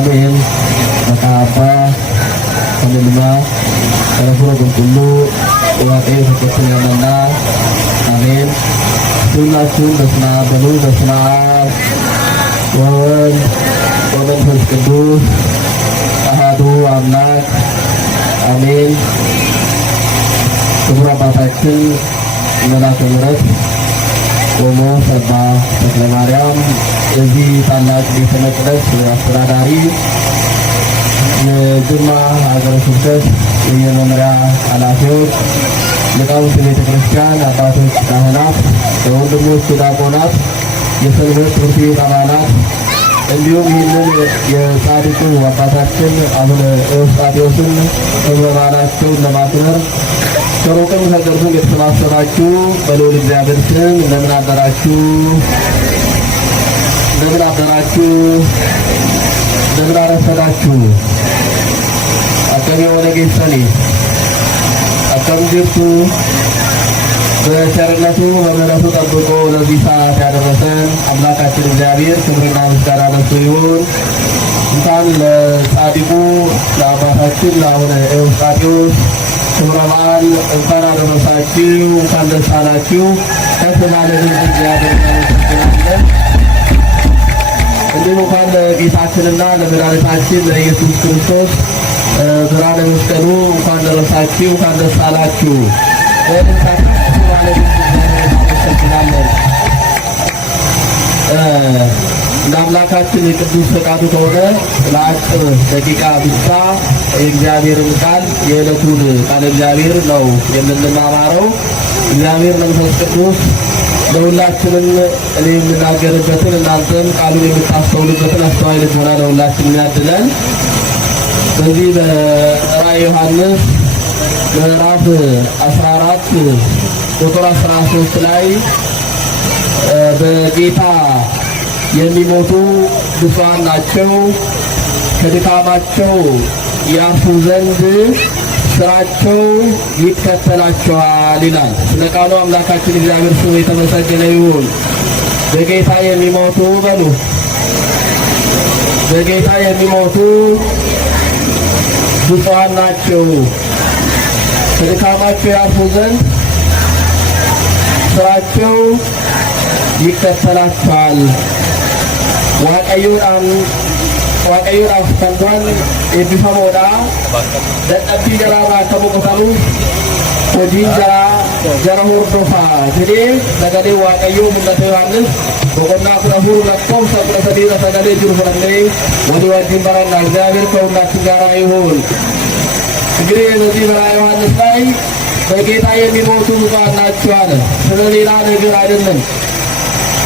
Amin. Maka penerima Rasulullah berkulu umat ini kesenangannya. Amin. Sunatun besna belu besna wan wan berkedus ahadu amnak. Amin. Beberapa saksi mengakurat Romo serta Sekre Maryam jadi tanda di Senekres Suradari Jemaah agar sukses ingin memerah anak-anak Lekau sini Kristen apa kahanap Untuk sudah ponat Yesus seperti kahanap Endium hindu ya saat itu apa saja Ambil stadion Kemudian itu namatur Kerukan mengajarkan kita semasa racu Baru dijabarkan Dan ada racu Dan ada racu Akan yang oleh kisah ni Akan dia tu በቸርነቱ በምሕረቱ ጠብቆ ለዚህ ሰዓት ያደረሰን አምላካችን እግዚአብሔር ክብርና ምስጋና ለእሱ ይሁን። እንኳን ለጻድቁ ለአባታችን ለአቡነ ኤዎስጣቴዎስ ክብረ በዓል እንኳን አደረሳችሁ፣ እንኳን ደስ አላችሁ። ከፍ ባለ ድምፅ እግዚአብሔር እናመሰግናለን። እንዲሁም እንኳን ለጌታችንና ለመድኃኒታችን ለኢየሱስ ክርስቶስ ብርሃነ መስቀሉ እንኳን ደረሳችሁ፣ እንኳን ደስ አላችሁ። እናመሰግናለን። እንደ አምላካችን የቅዱስ ፈቃዱ ከሆነ ለአጭር ደቂቃ ብቻ የእግዚአብሔርን ቃል የዕለቱን ቃል እግዚአብሔር ነው የምንማማረው። እግዚአብሔር መንፈስ ቅዱስ ለሁላችንም እኔ የምናገርበትን እናንተም ቃሉን የምታስተውሉበትን አስተዋይ ልቦና ለሁላችንም ያድለን። በዚህ በራዕየ ዮሐንስ ምዕራፍ 14 ቁጥር 13 ላይ በጌታ የሚሞቱ ብፁዓን ናቸው ከድካማቸው ያርፉ ዘንድ ስራቸው ይከተላቸዋል ይላል። ስለ ቃሉ አምላካችን እግዚአብሔር ስሙ የተመሰገነ ይሁን። በጌታ የሚሞቱ በሉ፣ በጌታ የሚሞቱ ብፁዓን ናቸው ከድካማቸው ያርፉ ዘንድ ስራቸው ይከተላቸዋል። waaqayyoon aftantuan eebbifamoodha. Dadhabbii jaraarraa akka boqotamu hojiin jara hordofaa jedhee sagalee waaqayyoo mul'ata Yohaannis boqonnaa 14 lakkoofsa 13 sagalee jiru fudhannee walii wajjin barannaa. እግዚአብሔር ከሁላችን ጋር ይሁን። እንግዲህ በዚህ በራዕየ ዮሐንስ ላይ በጌታ የሚሞቱ ብፁዓን ናቸው አለ። ስለ ሌላ ነገር አይደለም፣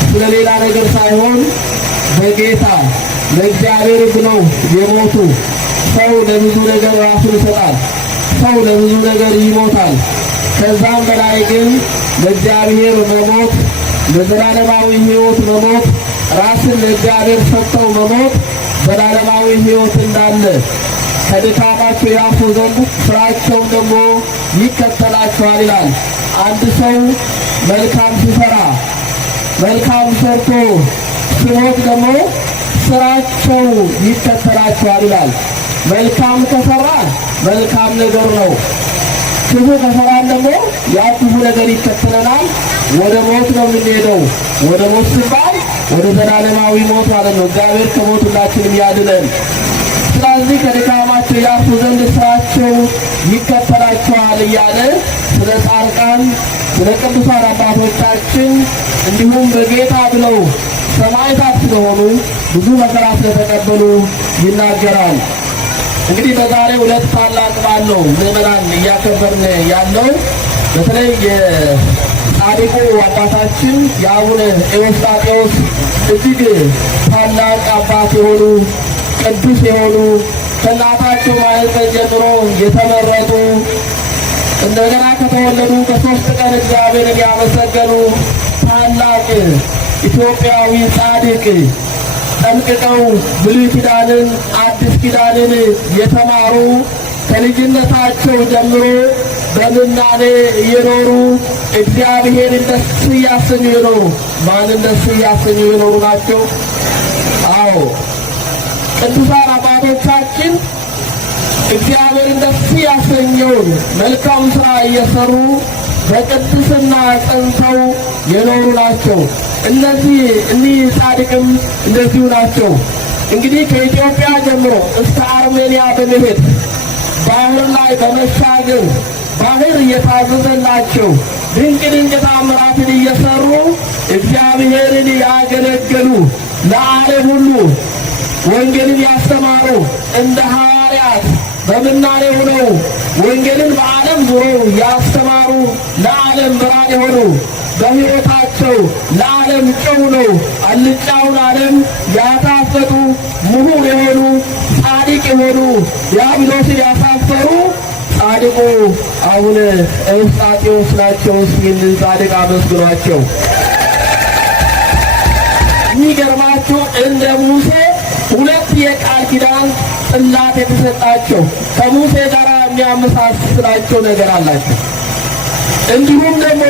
ስለ ሌላ ነገር ሳይሆን በጌታ ለእግዚአብሔር ብለው የሞቱ ሰው ለብዙ ነገር ራሱን ይሰጣል። ሰው ለብዙ ነገር ይሞታል። ከዛም በላይ ግን ለእግዚአብሔር መሞት፣ ለዘላለማዊ ሕይወት መሞት፣ ራስን ለእግዚአብሔር ሰጥተው መሞት ዘላለማዊ ሕይወት እንዳለ ከድካማቸው ያርፉ ዘንድ ስራቸውን ደግሞ ይከተላቸዋል ይላል። አንድ ሰው መልካም ሲሰራ መልካም ሰርቶ ሲሞት ደግሞ ስራቸው ይከተላቸዋል ይላል። መልካም ከሰራ መልካም ነገር ነው። ክፉ ከሰራን ደግሞ ያ ክፉ ነገር ይከተለናል። ወደ ሞት ነው የምንሄደው። ወደ ሞት ሲባል ወደ ዘላለማዊ ሞት ማለት ነው። እግዚአብሔር ከሞት ሁላችንም ያድነን። ስለዚህ ከድካማቸው ያርፉ ዘንድ ስራቸው ይከተላቸዋል እያለ ስለ ጻድቃን ስለ ቅዱሳን አባቶቻችን እንዲሁም በጌታ ብለው ሰማዕታት ስለሆኑ ብዙ መከራ ስለተቀበሉ ይናገራል። እንግዲህ በዛሬው ዕለት ታላቅ በዓል ነው ምዕመናን እያከበርን ያለው። በተለይ የጻድቁ አባታችን የአቡነ ኤዎስጣቴዎስ እጅግ ታላቅ አባት የሆኑ ቅዱስ የሆኑ ከእናታቸው ማኅፀን ጀምሮ የተመረጡ እንደገና ከተወለዱ ከ3 ቀን እግዚአብሔርን ያመሰገኑ ታላቅ ኢትዮጵያዊ ጻድቅ ጠንቅቀው ብሉይ ኪዳንን አዲስ ኪዳንን የተማሩ ከልጅነታቸው ጀምሮ በምናኔ እየኖሩ እግዚአብሔርን ደስ እያሰኙ የኖሩ ማንን ደስ እያሰኙ የኖሩ ናቸው? አዎ ቅዱሳን አባቶቻችን እግዚአብሔርን ደስ ያሰኘውን መልካም ሥራ እየሰሩ በቅድስና ጸንተው የኖሩ ናቸው። እኒህ ጻድቅም እንደዚሁ ናቸው። እንግዲህ ከኢትዮጵያ ጀምሮ እስከ አርሜኒያ በመሄድ ባህር ላይ በመሻገር ባህር እየታዘዘላቸው ድንቅ ድንቅ ታምራትን እየሰሩ እግዚአብሔርን ያገለገሉ ለዓለም ሁሉ ወንጌልን ያስተማሩ እንደ ሐዋርያት በምናኔ ሆነው ወንጌልን በዓለም ዙረው ያስተማሩ ለዓለም ብርሃን የሆኑ በሕይወታቸው ለዓለም ጨው ነው አልጫውን ዓለም ያሳፈጡ ምሁር የሆኑ ጻድቅ የሆኑ ዲያብሎስን ያሳፈሩ ጻድቁ አቡነ ኤዎስጣቴዎስ ናቸው። ይህንን ጻድቅ አመስግኗቸው። የሚገርማችሁ እንደ ሙሴ 2 የቃል ኪዳን ጽላት የተሰጣቸው ከሙሴ ጋር የሚያመሳስላቸው ነገር አላቸው። እንዲሁም ደግሞ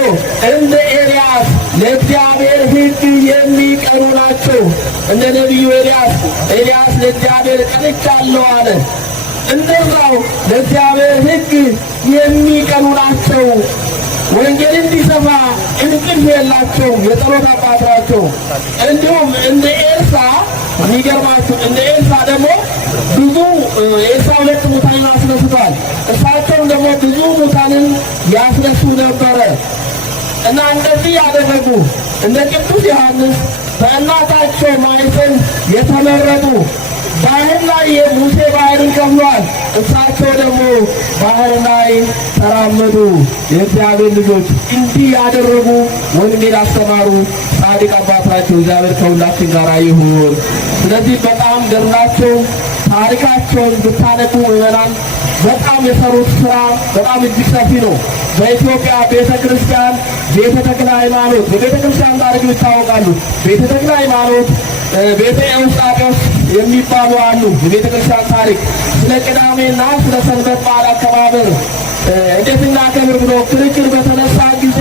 እንደ ኤልያስ ለእግዚአብሔር ሕግ የሚቀኑ ናቸው። እንደ ነቢዩ ኤልያስ ለእግዚአብሔር ቀንቻለሁ አለ። እንደዛው ለእግዚአብሔር ሕግ የሚቀኑ ናቸው። ወንጌል እንዲሰፋ እንቅልፍ የላቸውም፣ የጸሎት አባት ናቸው። እንዲሁም እንደ ኤልሳ የሚገርማችሁ እንደ ኤልሳ ደግሞ ብዙ ኤልሳ 2 ሙታንን አስነስቷል። እሳቸውም ደግሞ ብዙ ሙታንን ያስነሱ ነበረ እና እንደዚህ ያደረጉ እንደ ቅዱስ ዮሐንስ በእናታቸው ማኅፀን የተመረጡ ባህር ላይ ሙሴ ባህርን ከፍሏል። እሳቸው ደግሞ ባህር ላይ ተራመዱ። የእግዚአብሔር ልጆች እንዲህ ያደረጉ ወንጌል አስተማሩ ጻድቅ አባታቸው። እግዚአብሔር ከሁላችን ጋር ይሁን። ስለዚህ በጣም ገድላቸው ታሪካቸውን ብታነቡ ምዕመናን በጣም የሰሩት ስራ በጣም እጅግ ሰፊ ነው። በኢትዮጵያ ቤተ ክርስቲያን ቤተ ተክለ ሃይማኖት በቤተ ክርስቲያን ታሪክ ይታወቃሉ። ቤተ ተክለ ሃይማኖት፣ ቤተ ኤዎስጣቴዎስ የሚባሉ አሉ። የቤተ ክርስቲያን ታሪክ ስለ ቅዳሜና ስለ ሰንበት በዓል አከባበር እንዴት እናከብር ብሎ ክርክር በተነሳ ጊዜ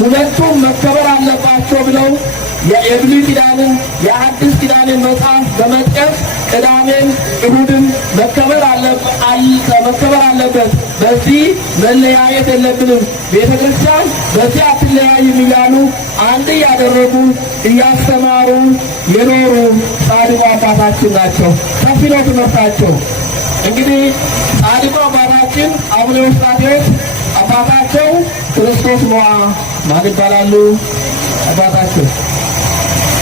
ሁለቱም መከበር አለባቸው ብለው የብሉይ ኪዳንን የአዲስ ኪዳንን መጽሐፍ በመጥቀስ ቅዳሜን እሑድም መከበር አለበት፣ በዚህ መለያየት የለብንም፣ ቤተ ክርስቲያን በዚህ አትለያይም እያሉ አንድ እያደረጉ እያስተማሩ የኖሩ ጻድቁ አባታችን ናቸው። ሰፊ ነው ትምህርታቸው። እንግዲህ ጻድቁ አባታችን አቡነ ኤዎስጣቴዎስ አባታቸው ክርስቶስ ሞዐ ማን ይባላሉ? አባታቸው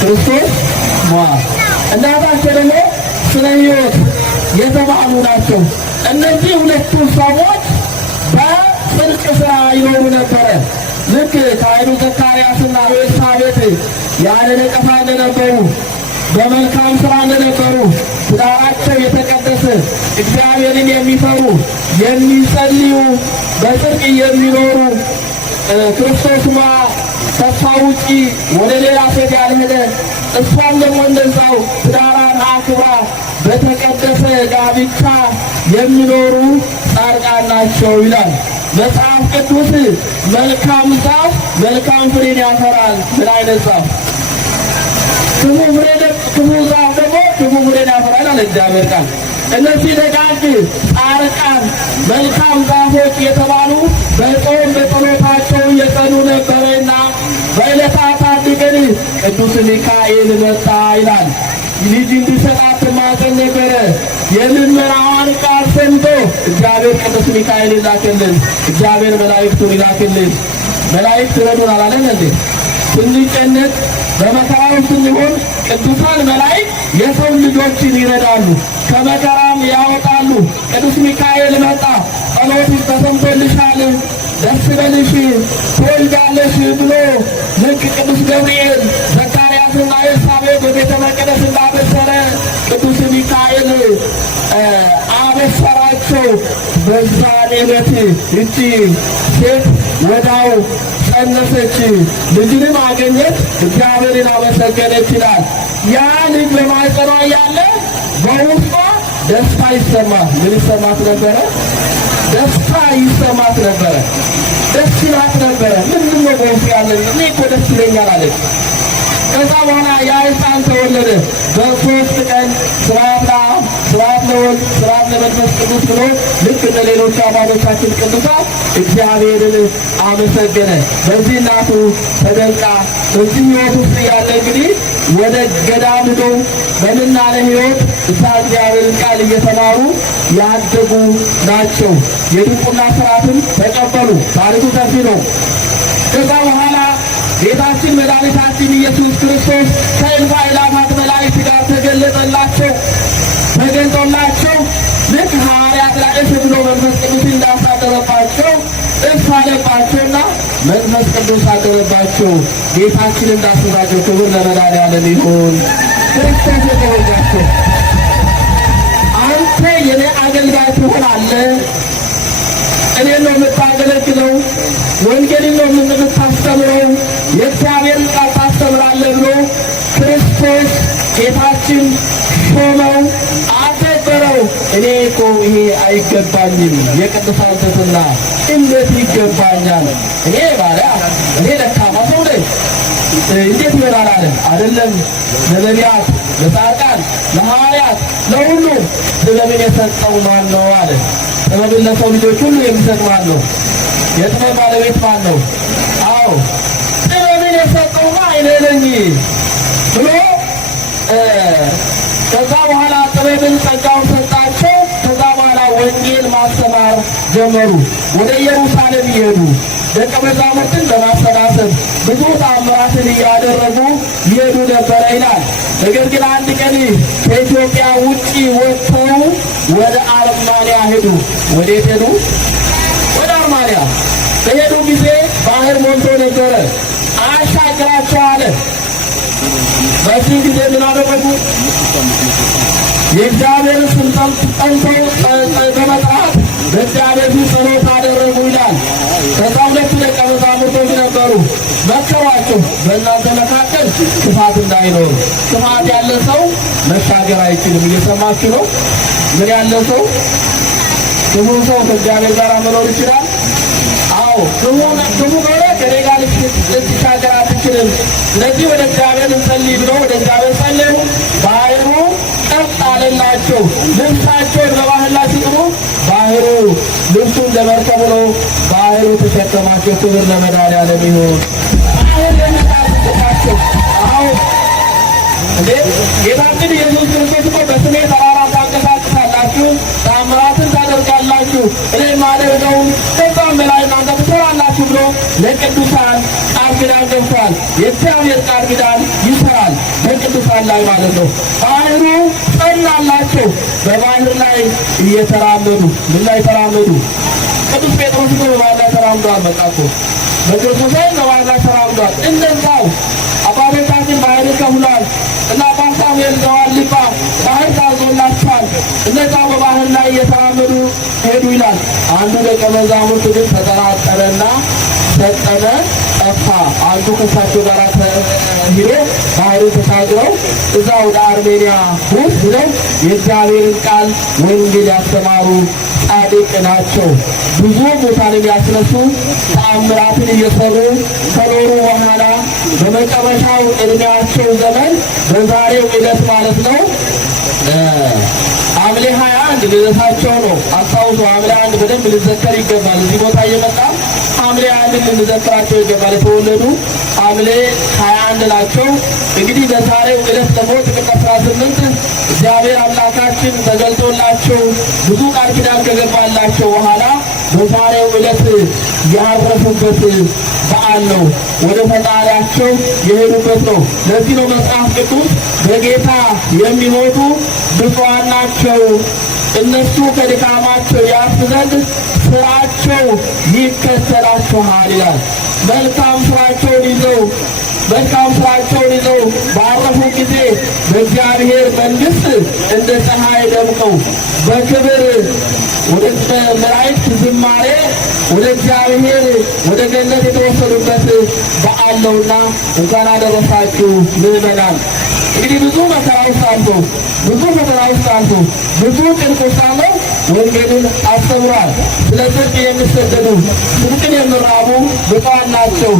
ክርስቶስ ሞዐ፣ እናታቸው ደግሞ ስለ ሕይወት የተባሉ ናቸው። እነዚህ ሁለቱ ሰዎች በጽድቅ ሥራ ይኖሩ ነበረ። ልክ ካህኑ ዘካርያስና ኤልሳቤጥ ያለ ነቀፋ እንደነበሩ፣ በመልካም ሥራ እንደነበሩ፣ ትዳራቸው የተቀደሰ እግዚአብሔርን የሚፈሩ የሚጸልዩ በጽድቅ የሚኖሩ ክርስቶስ ሞዐ ተስፋ ውጪ ወደ ሌላ ሴት ያልሄደ እሷም ደግሞ እንደዛው ትዳሯን አክብራ በተቀደሰ ጋብቻ የሚኖሩ ጻድቃን ናቸው ይላል መጽሐፍ ቅዱስ። መልካም ዛፍ መልካም ፍሬን ያፈራል። ምን አይነት ዛፍ? ክፉ ዛፍ ደግሞ ክፉ ፍሬን ያፈራል አለ እግዚአብሔር ቃል። እነዚህ ደጋግ ጻድቃን መልካም ዛፎች የተባሉ በጾም በጸሎታቸው የጸኑ ነበረና በዕለታት አንድ ቀን ቅዱስ ሚካኤል መጣ ይላል። ልጅ እንዲሰጣት ትማጸን ነበረ። የልመናዋን ቃል ሰምቶ እግዚአብሔር ቅዱስ ሚካኤል ይላክልን። እግዚአብሔር መላእክቱን ይላክልን። መላእክት ይረዱን አላለን እንዴ? ስንጨነቅ በመከራው ስንሆን ቅዱሳን መላእክት የሰው ልጆችን ይረዳሉ፣ ከመከራም ያወጣሉ። ቅዱስ ሚካኤል መጣ። ጸሎትሽ ተሰምቶልሻል፣ ደስ ይበልሽ ትወልጃለሽ ብሎ ልክ ቅዱስ ገብርኤል ዘካርያስና ኤልሳቤጥ በቤተ መቅደስ እንዳበሰረ ቅዱስ ሚካኤል አበሰራቸው። በዛን ዕለት እቺ ሴት ወዳው ጸነሰች፣ ልጅንም አገኘች፣ እግዚአብሔርን አመሰገነች ይላል። ያ ልጅ በማኅፀኗ ያለ በውስጧ ደስታ ይሰማት። ምን ይሰማት ነበረ? ደስታ ይሰማት ነበረ። ደስ ይላት ነበረ። ምንድን ነው በውስጥ ያለን? እኔ እኮ ደስ ይለኛል አለች። ከዛ በኋላ ያ ሕፃን ተወለደ። በ3 ቀን ስብሐት ለአብ ስብሐት ለወልድ ስብሐት ለመንፈስ ቅዱስ ብሎ ልክ እንደ ሌሎቹ አባቶቻችን ቅዱሳን እግዚአብሔርን አመሰገነ። በዚህ እናቱ ተደንቃ በዚህ ሕይወት ውስጥ ያለ እንግዲህ ወደ ገዳም ሄዶ በምናለ ሕይወት እዛ እግዚአብሔርን ቃል እየተማሩ ያደጉ ናቸው። የድቁና ሥርዓትን ተቀበሉ። ታሪኩ ሰፊ ነው። ከዛ በኋላ ጌታችን መድኃኒታችን ኢየሱስ ክርስቶስ ከእልፍ አእላፋት መላእክት ጋር ተገልጦላቸው ልክ ሐዋርያት ላይ እፍ ብሎ መንፈስ ቅዱስ እንዳሳደረባቸው እፍ አለባቸውና መንፈስ ቅዱስ አደረባቸው። ጌታችን እንዳስባቸው ክብር ለመድኃኒዓለም ይሁን። ክርስቶስ የተወጃቸው አንተ የኔ አገልጋይ ትሆናለህ፣ እኔን ነው የምታገለግለው፣ ወንጌልን ነው የምታስተምረው፣ የእግዚአብሔርን ቃል ታስተምራለህ ብሎ ክርስቶስ ጌታችን ሾመው፣ አከበረው። እኔ እኮ ይሄ አይገባኝም፣ የቅዱሳን ትሕትና እንዴት ይገባኛል? እኔ ባሪያ፣ እኔ እንዴት ይሆናል አለ አይደለም ለነቢያት ለጻድቃን ለሐዋርያት ለሁሉ ጥበብን የሰጠው ማን ነው አለ። ጥበብን ለሰው ልጆች ሁሉ የሚሰጥ ማን ነው? የጥበብ ባለቤት ማን ነው? አዎ ጥበብን የሰጠው እኔ ነኝ ብሎ ከዛ በኋላ ጥበብን ጸጋውን ሰጣቸው። ከዛ በኋላ ወንጌል ማስተማር ጀመሩ። ወደ ኢየሩሳሌም ይሄዱ ደቀ መዛሙርትን በማሰባሰብ ብዙ ተአምራትን እያደረጉ ይሄዱ ነበረ ይላል። ነገር ግን አንድ ቀን ከኢትዮጵያ ውጪ ወጥተው ወደ አርማንያ ሄዱ። ወዴት ሄዱ? ወደ አርማንያ በሄዱ ጊዜ ባህር ሞልቶ ነበረ። አሻግራቸው አለ። በዚህ ጊዜ ምን አደረጉ? የእግዚአብሔር ስም ጠርተው በመጥራት በእግዚአብሔር ፊት ጸሎት አደረጉ ይላል። ከዛ ሁለቱ ደቀ መዛሙርቶች ነበሩ። መከሯቸው፣ በእናንተ መካከል ክፋት እንዳይኖር። ክፋት ያለ ሰው መሻገር አይችልም። እየሰማችሁ ነው? ምን ያለ ሰው? ክፉ ሰው ከእግዚአብሔር ጋር መኖር ይችላል? አዎ ክፉ ከሆነ ከኔ ጋር ልትሻገር አትችልም። ስለዚህ ወደ እግዚአብሔር እንጸልይ ብሎ ወደ እግዚአብሔር ጸለዩ። ባህሩ ቀጥ አለላቸው። ልብሳቸውን በባህር ላይ ሲጥሉ ባህሩ ልብሱ እንደ መርከብ ነው። ባህሩ ተሸከማቸው። ክብር ለመድኃኒዓለም ይሁን። ባህር የሚታስቸው አዎ እንዴ ጌታችን ኢየሱስ ክርስቶስ እኮ በስሜ ተራራ ታንቀሳቅሳላችሁ፣ ተአምራትን ታደርጋላችሁ፣ እኔ የማደርገውን ከዛም በላይ እናንተ ትሰራላችሁ ብሎ ለቅዱሳን ቃል ኪዳን ገብቷል። የእግዚአብሔር ቃል ኪዳን ይሰራል በቅዱሳን ላይ ማለት ነው። ባህሩ ጸናላቸው። በባህር ላይ እየተራመዱ ምን ላይ ተራመዱ? ቅዱስ ጴጥሮስ እኮ በባህር ላይ ተራምዷል። በቃ እኮ በክርስቶስ ላይ በባህር ላይ ተራምዷል። እንደዛው አባቶቻችን ባህር ከፍሏል እና ሳሙኤል ዘዋልባ ባህር ታዞላቸዋል። እነዛ በባህር ላይ እየተራመዱ ሄዱ ይላል። አንዱ ደቀ መዛሙርት ግን ተጠራጠረና ሰጠመ፣ ጠፋ። አንዱ ከሳቸው ጋር ሂዶ ባህሩ ተሻግረው እዛ ወደ አርሜኒያ ውስጥ ሄደው የእግዚአብሔርን ቃል ወንጌል ያስተማሩ ጻድቅ ናቸው። ብዙ ሙታን የሚያስነሱ ተአምራትን እየሰሩ ከኖሩ በኋላ በመጨረሻው ዕድሜያቸው ዘመን በዛሬው ዕለት ማለት ነው ሐምሌ 21 ልደታቸው ነው። አስታውሱ፣ ሐምሌ 1 በደንብ ልዘከር ይገባል። እዚህ ቦታ እየመጣ ሐምሌ 1 ልንዘክራቸው ይገባል። የተወለዱ ሐምሌ 21 ናቸው። እንግዲህ በዛሬው ዕለት ደግሞ ጥቅምት 18 እግዚአብሔር አምላካችን ተገልጦላቸው ብዙ ቃል ኪዳን ከገባላቸው በኋላ በዛሬው ዕለት ያረፉበት በዓል ነው። ወደ ፈጣሪያቸው የሄዱበት ነው። ለዚህ ነው መጽሐፍ ቅዱስ በጌታ የሚሞቱ ብፁዓን ናቸው፣ እነሱ ከድካማቸው ያርፍ ዘንድ ስራቸው ይከተላቸዋል ይላል። መልካም ስራቸውን ይዘው ባረፉ ጊዜ በእግዚአብሔር መንግሥት እንደ ፀሐይ ደምቀው በክብር ወደ መላእክት ዝማሬ ወደ እግዚአብሔር ወደ ገነት የተወሰዱበት በዓል ነውና እንኳን አደረሳችሁ ምዕመናን። እንግዲህ ብዙ መከራ ውስጥ አልፎ ብዙ ፈተና ውስጥ አልፎ ብዙ ጭንቅ ውስጥ አልፎ ወንጌልን አስተምሯል። ስለ ጽድቅ የሚሰደዱ ጽድቅን የሚራቡ ብፁዓን ናቸው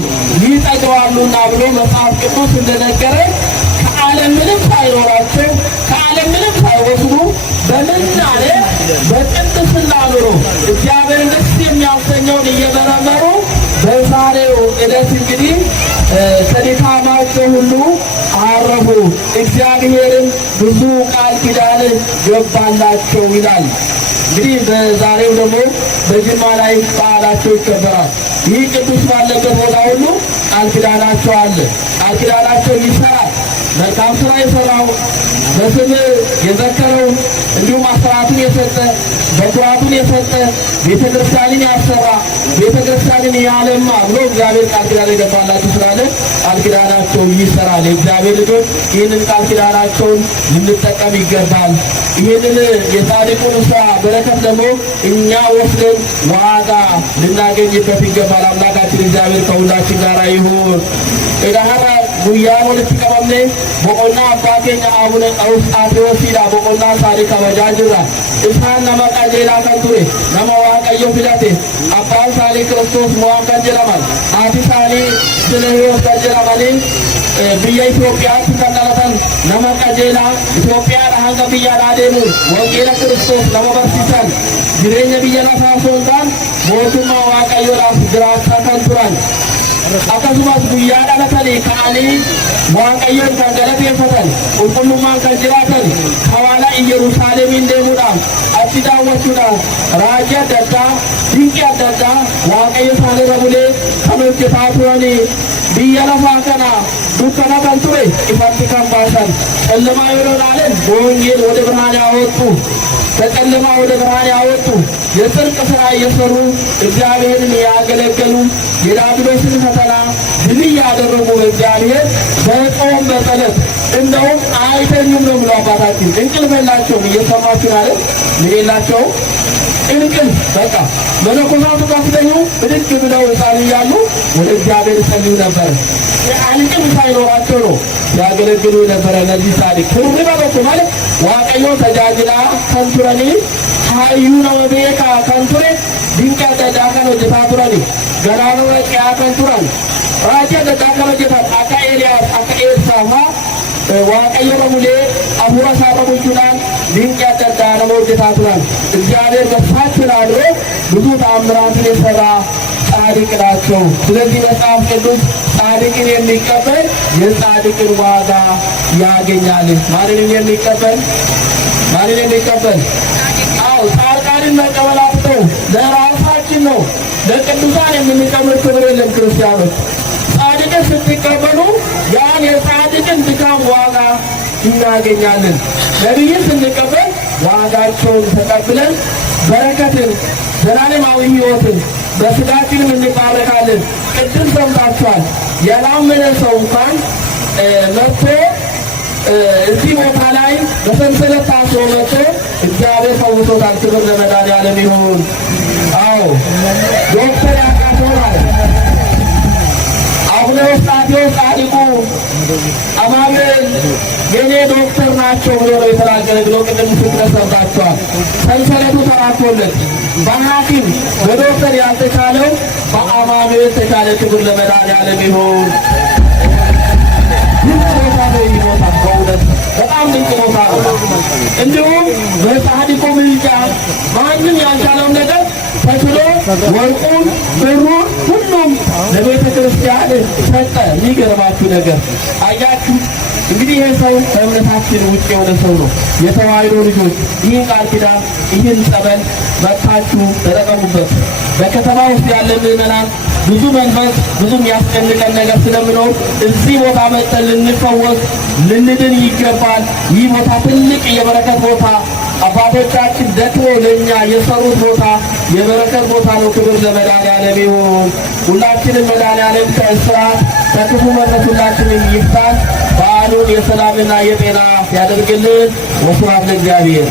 ይጠግባሉና ብሎ መጽሐፍ ቅዱስ እንደነገረ ከዓለም ምንም ሳይኖራቸው ከዓለም ምንም ሳይወስዱ በምናኔ በቅድስና ኑሮ እግዚአብሔርን ደስ የሚያሰኘውን እየመረመሩ በዛሬው ዕለት እንግዲህ ከድካማቸው ሁሉ አረፉ። እግዚአብሔርን ብዙ ቃል ኪዳን ገባላቸው ይላል። እንግዲህ በዛሬው ደግሞ በጅማ ላይ በዓላቸው ይከበራል። ይህ ቅዱስ ባለበት ቦታ ሁሉ ቃል ኪዳናቸው አለ። ቃል ኪዳናቸው ይሰራል። መልካም ስራ የሰራው በስም የዘከረው እንዲሁም አስራቱን የሰጠ በኩራቱን የሰጠ ቤተ ክርስቲያንን ያሰራ ቤተ ክርስቲያንን ያለማ ብሎ እግዚአብሔር ቃል ኪዳን የገባላቸው ስላለ ቃል ኪዳናቸው ይሰራል። የእግዚአብሔር ልጆች ይህንን ቃል ኪዳናቸውን ልንጠቀም ይገባል። ይህንን የጻድቁን ስራ በረከት ደግሞ እኛ ወስደን ዋጋ ልናገኝበት ይገባል። አምላካችን እግዚአብሔር ከሁላችን ጋር ይሁን። guyyaa walitti qabamne boqonnaa abbaa keenya Abuun Aatewoosiidha boqonnaa isaanii kabajaa jirra. Isaan nama qajeelaa kan ture, nama Waaqayyo filate, abbaan isaanii Kiristoos Mo'aan kan jedhaman, haati isaanii Silehiyyoos kan jedhamanii biyya Itoophiyaatti kan dhalatan nama qajeelaa Itoophiyaadha hanga biyyaadhaa deemuun wangeela Kiristoos nama barsiisan, jireenya biyya lafaa osoo hin taane mootummaa Waaqayyoodhaaf jiraachaa kan turan. Akkasumas guyyaa dhalatanii ka'anii Waaqayyoon kan galateeffatan, qulqullummaan kan jiraatan, hawaalaa Yerusaalemiin deemuudhaan achi daawwachuudhaan raajii adda addaa, dinqii adda addaa Waaqayyo isaanirra bulee kan hojjetaa turanii biyya lafaa kana dukkana kan ture ifatti kan baasan ጨለማ የሆነውን በወንጌል ወደ ብርሃን ያወጡ ከጨለማ ወደ ብርሃን ያወጡ የጽድቅ ሥራ እየሰሩ እግዚአብሔርን ያገለገሉ የዲያብሎስን ፈተና ድል ያደረጉ እግዚአብሔር በጾም በጸሎት እንደውም አይተኙም ነው ብሎ አባታችን እንቅልፍ የላቸውም። እየሰማችሁ አይደል? ምን የላቸውም እንቅልፍ። በቃ መነኮሳቱ ካስተኙ ብድግ ብለው ሕፃን እያሉ ወደ እግዚአብሔር ይጸልዩ ነበር። እንቅልፍ ሳይኖራቸው ነው ያገለግሉ ነበር። እነዚህ ጻድቅ ክብር በበኩ ማለት ዋቀዮ ተጃጅላ ከንቱረኒ ሀዩ ነው ቤካ ከንቱሬ ድንቅ ደዳካ ነው ጀታ ቱረኒ ገራኖ ወቂያ ከንቱራን ራጀ ደዳካ ነው ጀታ አካ ኤልያስ አካ ኤልሳማ ዋቀዮ ረሙሌ አቡራ ሳረቡቹናን ድንቅ ደዳ ነው ጀታ ቱራን እግዚአብሔር በሳችን አድሮ ብዙ ተአምራትን የሰራ ጻድቅ ናቸው። ስለዚህ መጽሐፍ ቅዱስ ጻድቅን የሚቀበል የጻድቅን ዋጋ ያገኛል። ማንንም የሚቀበል አዎ ጻድቃንን መቀበል አትተው። ለራሳችን ነው ለቅዱሳን የምንቀበል ክብር የለም። ክርስቲያኖች ጻድቅን ስትቀበሉ ያን የጻድቅን ድካም ዋጋ እናገኛለን። ነቢይን ስንቀበል ዋጋቸውን ተቀብለን በረከትን ዘላለማዊ ሕይወትን በስጋችንም እንባረካለን። ቅድም ሰምታችኋል። ያላመነ ሰው እንኳን መጥቶ እዚህ ቦታ ላይ በሰንሰለት ታስሮ መጥቶ እግዚአብሔር ፈውሶታል። ክብር ለመድኃኒዓለም ይሁን። አዎ ዶክተር ያቃተዋል። አቡነ ውስጣቴዎስ ጻድቁ አማኑኤል የኔ ዶክተር ናቸው ብሎ ነው የተናገረ ብሎ ቅድም ምስክር ሰምታችኋል። ሰንሰለቱ ተራኮለት በሐኪም በዶክተር ያልተቻለው በአማኑኤል ተቻለ። ክብር ለመድኃኒዓለም ይሁን። በጣም ድንቅ ቦታ ነው። እንዲሁም በጻድቁ ምልጃ ማንም ያልቻለውን ነገር ተችሎ ወርቁን ብሩን ሁሉም ለቤተ ክርስቲያን ሰጠ። የሚገርማችሁ ነገር አያችሁ እንግዲህ ይህ ሰው ከእምነታችን ውጭ የሆነ ሰው ነው። የተዋሕዶ ልጆች ይህን ቃል ኪዳን ይህን ጸበል መጥታችሁ ተጠቀሙበት። በከተማ ውስጥ ያለ ምዕመናን ብዙ መንፈስ ብዙ የሚያስጨንቀን ነገር ስለምኖር እዚህ ቦታ መጥተን ልንፈወስ ልንድን ይገባል። ይህ ቦታ ትልቅ የበረከት ቦታ፣ አባቶቻችን ደክሞ ለእኛ የሰሩት ቦታ የበረከት ቦታ ነው። ክብር ለመድኃኒዓለም ይሁን። ሁላችንም መድኃኒዓለም ከእስራት ከክፉ መንፈስ ሁላችንም ይፍታን። በዓሉን የሰላምና የጤና ያደርግልን። ወስብሐት ለእግዚአብሔር።